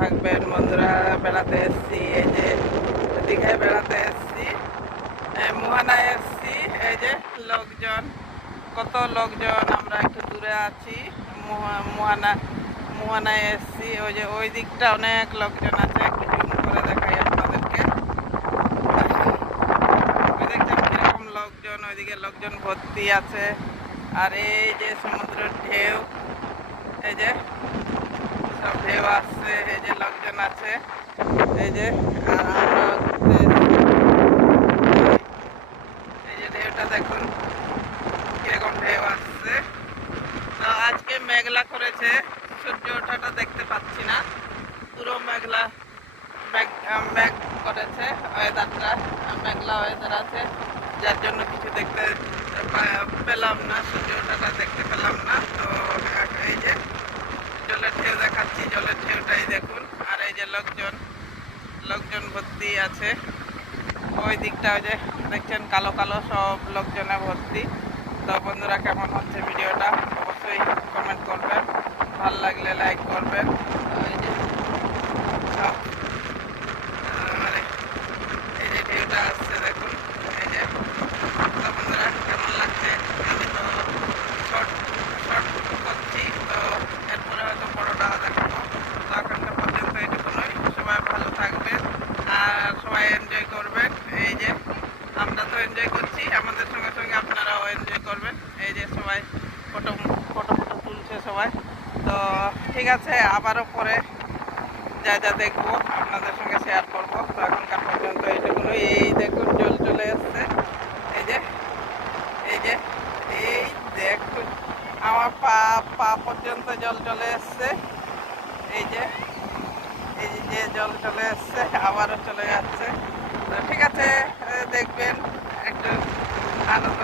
থাকবেন বন্ধুরা। বেড়াতে এসছি, এই যে দীঘায় বেড়াতে এসছি, মোহনায় এসছি। এই যে লোকজন, কত লোকজন। আমরা একটু দূরে আছি, মোহনায় এসছি। ওই যে ওই দিকটা অনেক লোকজন আছে, একটু জুম করে দেখাই আপনাদেরকে। ওই দেখছেন কিরকম লোকজন, ওইদিকে লোকজন ভর্তি আছে। আর এই যে সমুদ্রের ঢেউ, এই যে সব ঢেউ আসছে, এই যে লোকজন আছে, এই যে। আর আমরা ঘুরতে, এই যে ঢেউটা দেখুন কিরকম ঢেউ আসছে। তো আজকে মেঘলা করেছে, সূর্য ওঠাটা দেখতে পাচ্ছি না, পুরো মেঘলা মেঘ মেঘ করেছে। ওয়েদারটা মেঘলা ওয়েদার আছে, যার জন্য কিছু দেখতে পেলাম না, সূর্য ওঠাটা দেখতে পেলাম না। তো এই যে জলের ঢেউ দেখাচ্ছি, জলের ঢেউটাই দেখুন। আর এই যে লোকজন, লোকজন ভর্তি আছে ওই দিকটা। ওই যে দেখছেন কালো কালো সব লোকজনে ভর্তি। তো বন্ধুরা, কেমন হচ্ছে ভিডিওটা অবশ্যই কমেন্ট করবেন, ভালো লাগলে লাইক করবেন। এই যে সব এই যে ঢেউটা আসছে দেখুন, এই যে। তো বন্ধুরা, কেমন লাগছে? আমি তো শর্ট শর্ট করছি, তো এরপরে হয়তো বড়টা দেখাবো। তো এখনকার পর্যন্ত এইটুকুনই। সবাই ভালো থাকবেন আর সবাই এনজয় করবেন। এই যে আমরা তো এনজয় করছি, আমাদের সঙ্গে সঙ্গে আপনারাও এনজয় করবেন। এই যে সবাই ফটো ফটো ফটো তুলছে সবাই। তো ঠিক আছে, আবারও পরে যা যা দেখবো আপনাদের সঙ্গে শেয়ার করবো। তো এখনকার পর্যন্ত এইটুকুনই। এই দেখুন জল চলে এসছে, এই যে এই যে এই দেখুন আমার পা পা পর্যন্ত জল চলে এসছে। এই যে এই যে জল চলে এসছে, আবারও চলে যাচ্ছে। তো ঠিক আছে, দেখবেন একটু আনন্দ